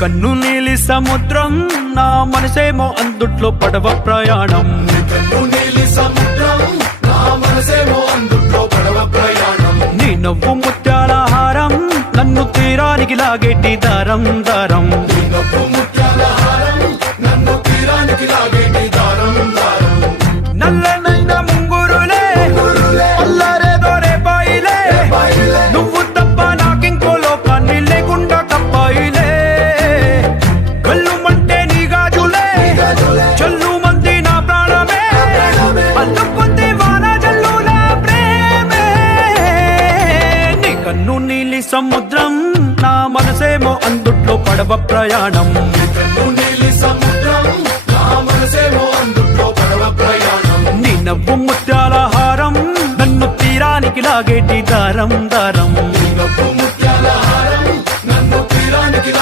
కన్ను నీలి సముద్రం నా మనసేమో అందుట్లో పడవ ప్రయాణం. కన్ను నీలి సముద్రం నా మనసేమో అందుట్లో పడవ ప్రయాణం. నీ నవ్వు ముత్యాల హారం నన్ను తీరానికి లాగేటి దారం దారం. నీ నవ్వు ముత్యాల హారం నన్ను తీరానికి లాగేటి దారం దారం. నల్లనైన ముంగురులే అల్లారేదో రేపాయిలే, నువ్వు తప్ప నాకింకో లోకాన్ని లేకుండా కప్పాయిలే. కళ్ళుమంటే నీ గాజులే చల్లు మంది నా ప్రాణమే, అల్లుకుంది వాన జల్లుల ప్రేమే. నీ కన్ను నీలి సముద్రం నా మనసేమో అందుట్లో పడవ ప్రయాణం. కన్ను నీలి సముద్రం నా మనసేమో అందుట్లో పడవ ప్రయాణం. నీ నవ్వు ముత్యాల హారం నన్ను తీరానికి లాగేటి దారం దారం. నీ నవ్వు